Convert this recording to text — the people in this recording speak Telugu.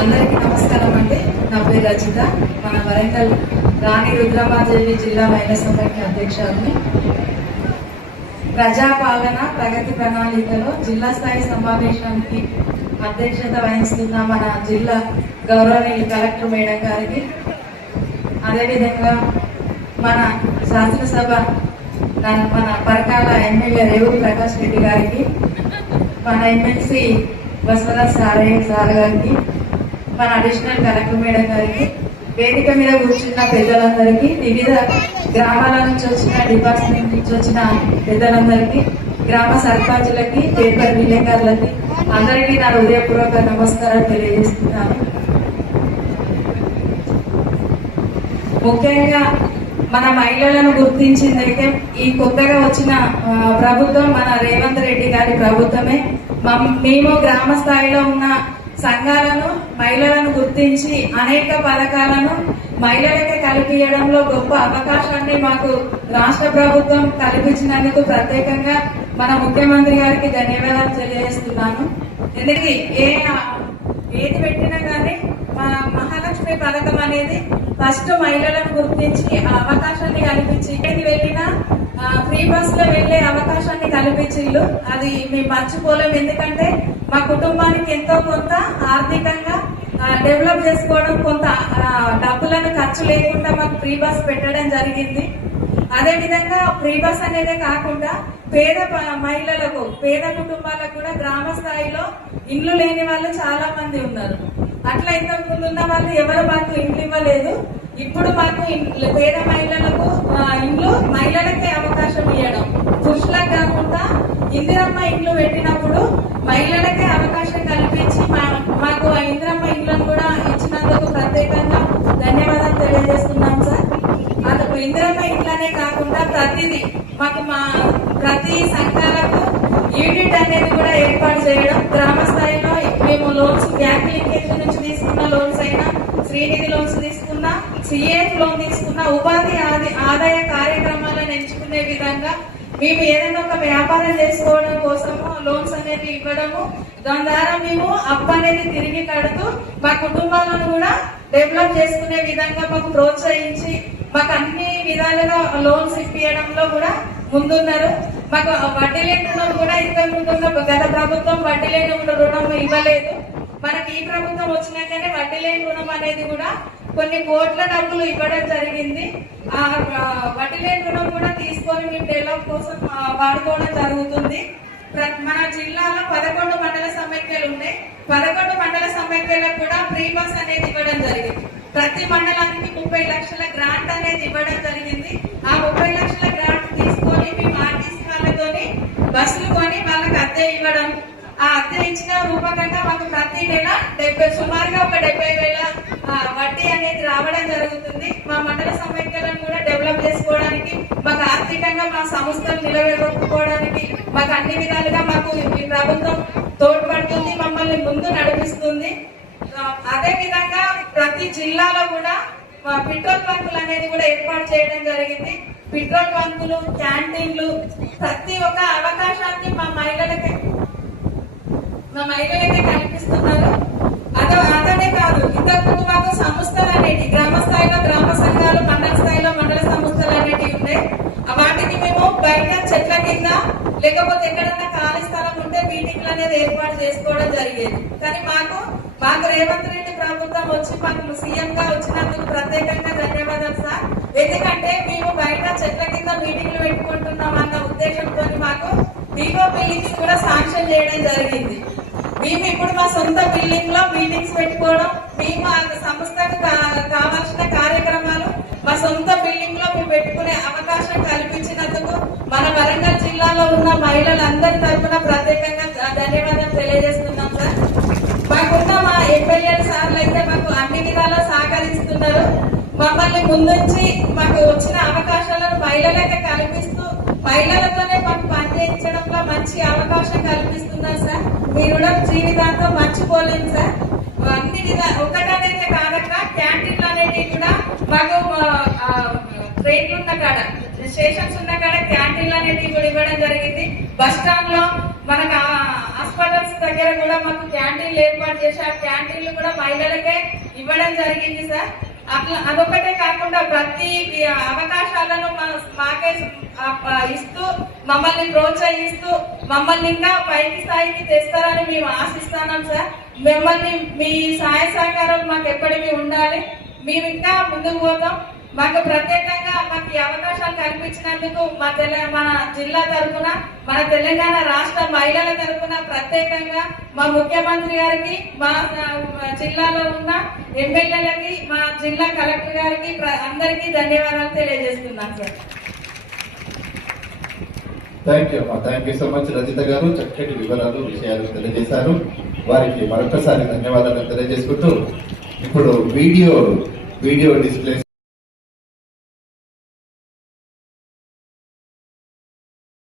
అందరికీ నమస్కారం అండి. నా పేరు రచిత. మన వరంగల్ రాణి రుద్రమాదేవి జిల్లా మహిళా సమైక్య అధ్యక్షురాలిని. ప్రజాపాలన ప్రగతి ప్రణాళికలో జిల్లా స్థాయి సమావేశానికి అధ్యక్షత వహిస్తున్న మన జిల్లా గౌరవనీయులు కలెక్టర్ మేడం గారికి, అదేవిధంగా మన శాసనసభ మన పరకాల ఎమ్మెల్యే రేవూరి ప్రకాష్ రెడ్డి గారికి, మన ఎమ్మెల్సీ బసవరాజ్ సారయ్య సార్ గారికి, మన అడిషనల్ కలెక్టర్ మేడం గారికి, వేదిక మీద కూర్చున్న పెద్దలందరికీ, వివిధ గ్రామాల నుంచి వచ్చిన డిపార్ట్మెంట్ నుంచి వచ్చిన పెద్దలందరికీ, గ్రామ సర్పంచులకి, పేపర్ విలేకరులకి అందరికీ నా హృదయపూర్వక నమస్కారాలు తెలియజేస్తున్నాను. ముఖ్యంగా మన మహిళలను గుర్తించిందైతే ఈ కొత్తగా వచ్చిన ప్రభుత్వం మన రేవంత్ రెడ్డి గారి ప్రభుత్వమే. మేము గ్రామ స్థాయిలో ఉన్న సంఘాలను, మహిళలను గుర్తించి అనేక పథకాలను మహిళలకే కల్పించడంలో గొప్ప అవకాశాన్ని మాకు రాష్ట్ర ప్రభుత్వం కల్పించినందుకు ప్రత్యేకంగా మన ముఖ్యమంత్రి గారికి ధన్యవాదాలు తెలియజేస్తున్నాను. ఎందుకంటే ఏది పెట్టినా కానీ మహాలక్ష్మి పథకం అనేది ఫస్ట్ మహిళలను గుర్తించి ఆ అవకాశాన్ని కల్పించి, ఇక్కడికి వెళ్ళినా ఫ్రీ బస్ లో వెళ్లే అవకాశాన్ని కల్పించిండ్రు. అది మేము మర్చిపోలేము. ఎందుకంటే మా కుటుంబానికి ఎంతో కొంత ఆర్థికంగా డెవలప్ చేసుకోవడం, కొంత డబ్బులను ఖర్చు లేకుండా మాకు ఫ్రీ బస్ పెట్టడం జరిగింది. అదే విధంగా ఫ్రీ బస్ అనేదే కాకుండా పేద మహిళలకు, పేద కుటుంబాలకు కూడా గ్రామ స్థాయిలో ఇండ్లు లేని వాళ్ళు చాలా మంది ఉన్నారు. అట్లా ఇంతకు ముందు ఉన్న వాళ్ళు ఎవరు మాకు ఇండ్లు ఇవ్వలేదు. ఇప్పుడు మాకు పేద మహిళలకు ఇండ్లు మహిళలకే అవకాశం ఇవ్వడం, పురుషులకు కాకుండా ఇందిరమ్మ ఇండ్లు పెట్టినప్పుడు మహిళలకే అవకాశం కల్పించి మాకు ఆ ఇందిరమ్మ ఇండ్లను కూడా ఇచ్చినందుకు ప్రత్యేకంగా ధన్యవాదాలు తెలియజేస్తున్నాం సార్. అందుకు ఇందిరమ్మ ఇండ్లనే కాకుండా ప్రతిదీ మాకు ప్రతి సంఘాలకు యూనిట్ అనేది కూడా ఏర్పాటు చేయడం, గ్రామ స్థాయిలో మేము లోన్స్, బ్యాంక్ లింకేజ్ నుంచి తీసుకున్న లోన్స్ అయినా, శ్రీనిధి లోన్స్ తీసుకున్నా, సిఏఎఫ్ లోన్ తీసుకున్నా, ఉపాధి ఆదాయ కార్యక్రమాలను ఎంచుకునే విధంగా మేము ఏదైనా ఒక వ్యాపారం చేసుకోవడం కోసము లోన్స్ అనేది ఇవ్వడము, దాని ద్వారా మేము అప్పు అనేది తిరిగి కడుతూ మా కుటుంబాలను కూడా డెవలప్ చేసుకునే విధంగా మాకు ప్రోత్సహించి మాకు అన్ని విధాలుగా లోన్స్ ఇప్పించడంలో కూడా ముందున్నారు. మాకు వడ్డీ లేని రుణం కూడా ఇంతకు ముందున్న గత ప్రభుత్వం వడ్డీ లేని రుణం ఇవ్వలేదు. మనకి ఈ ప్రభుత్వం వచ్చినాకనే వడ్డీ లేని రుణం అనేది కూడా కొన్ని కోట్ల డబ్బులు ఇవ్వడం జరిగింది. ఆ వడ్డీ లేని రుణం కూడా తీసుకొని మేము డెవలప్ కోసం వాడుకోవడం జరుగుతుంది. మన జిల్లాలో 11 మండల సమైక్యలు ఉన్నాయి. 11 మండల సమైక్యలకు కూడా ఫ్రీ బస్ అనేది ఇవ్వడం జరిగింది. ప్రతి మండలానికి 30 లక్షల గ్రాంట్ అనేది ఇవ్వడం జరిగింది. ఆ 30 లక్షల గ్రాంట్ తీసుకొని మేము ఆర్టీసీ వాళ్ళతోని బస్సులు కొని వాళ్ళకి అద్దె ఇవ్వడం, ఆ అద్దె ఇచ్చిన రూపకంగా మాకు ప్రతి నెల సుమారుగా ఒక 70,000 వడ్డీ అనేది రావడం జరుగుతుంది. మా మండల సమైక్యలను కూడా డెవలప్ చేసుకోవడానికి, మాకు ఆర్థికంగా మా సంస్థలు నిలబెట్టుకోవడానికి మాకు అన్ని విధాలుగా మాకు ఈ ప్రభుత్వం తోడ్పడుతుంది, మమ్మల్ని ముందు నడిపిస్తుంది. అదే విధంగా ప్రతి జిల్లాలో కూడా పెట్రోల్ బంకులు అనేది కూడా ఏర్పాటు చేయడం జరిగింది. పెట్రోల్ బంకులు, క్యాంటీన్లు, ప్రతి ఒక్క అవకాశాన్ని మా మహిళలకే కల్పిస్తున్నారు. అదే కాదు, ఇంతకుముందు మాకు సంస్థలు అనేవి గ్రామ స్థాయిలో గ్రామ సంఘాలు, మండల స్థాయిలో మండల సంస్థలు అనేవి ఉన్నాయి. వాటికి మేము బయట చెట్ల కింద లేకపోతే ఎక్కడన్నా ఖాళీ స్థలం ఉంటే మీటింగ్లు అనేది ఏర్పాటు చేసుకోవడం జరిగేది. కానీ మాకు రేవంత్ రెడ్డి ప్రభుత్వం వచ్చి మాకు సీఎం గా వచ్చినందుకు ప్రత్యేకంగా ధన్యవాదాలు సార్. ఎందుకంటే మేము బయట చెట్ల కింద మీటింగ్లు పెట్టుకుంటున్నాం అన్న ఉద్దేశంతో మాకు డీగో బిల్డింగ్స్ కూడా శాంక్షన్ చేయడం జరిగింది. మేము ఇప్పుడు మా సొంత బిల్డింగ్ లో మీటింగ్స్ పెట్టుకోవడం, మేము ఆ సంస్థకు కావాల్సిన కార్యక్రమాలు మా సొంత బిల్డింగ్ లో మేము పెట్టుకునే అవకాశం కల్పించినందుకు మన వరంగల్ జిల్లాలో ఉన్న మహిళలందరి తరఫున ప్రత్యేకంగా ధన్యవాదాలు తెలియజేస్తున్నాం సార్. మాకున్న మా ఎమ్మెల్యే సార్లు అయితే మాకు అన్ని విధాలా సహకరిస్తున్నారు. మమ్మల్ని ముందుంచి మాకు వచ్చిన అవకాశాలను మహిళలకే కల్పిస్తూ మహిళలతోనే మాకు పనిచేయించడంలో మంచి అవకాశం కల్పిస్తున్నారు సార్. మీ రుణం జీవితాంతం మర్చిపోలేము సార్. అన్ని ఒకటనేదే కాదక్క, క్యాంటీన్లు అనేటివి కూడా మాకు ట్రైన్లు ఉన్న కాడ, స్టేషన్స్ ఉన్న కాడ క్యాంటీన్లు అనేటివి కూడా ఇవ్వడం జరిగింది. బస్ స్టాండ్ లో మనకు హాస్పిటల్స్ దగ్గర కూడా మాకు క్యాంటీన్లు ఏర్పాటు చేసి ఆ క్యాంటీన్లు కూడా మహిళలకే ఇవ్వడం జరిగింది సార్. అట్లా అదొకటే కాకుండా ప్రతి అవకాశాలను మాకే ఇస్తూ మమ్మల్ని ప్రోత్సహిస్తూ మమ్మల్ని ఇంకా పైకి స్థాయికి తెస్తారని మేము ఆశిస్తున్నాం సార్. మిమ్మల్ని మీ సహాయ సహకారాలు మాకు ఎప్పటికీ ఉండాలి. మేము ఇంకా ముందుకు పోతాం. మాకు ప్రత్యేకంగా మాకు ఈ అవకాశాలు కల్పించినందుకు మన జిల్లా తరఫున మన తెలంగాణ రాష్ట్ర మహిళల తరఫున ప్రత్యేకంగా మా ముఖ్యమంత్రి గారికి, మా జిల్లాలో ఉన్న ఎమ్మెల్యేలకి, మా జిల్లా కలెక్టర్ గారికి అందరికీ ధన్యవాదాలు తెలియజేస్తున్నాను sir. Thank you so much Rajitha గారు. చక్కటి వివరాలు విషయాలు తెలియజేశారు. వారికి మరొకసారి ధన్యవాదాలు తెలియజేసుకుంటూ ఇప్పుడు వీడియో డిస్ప్లే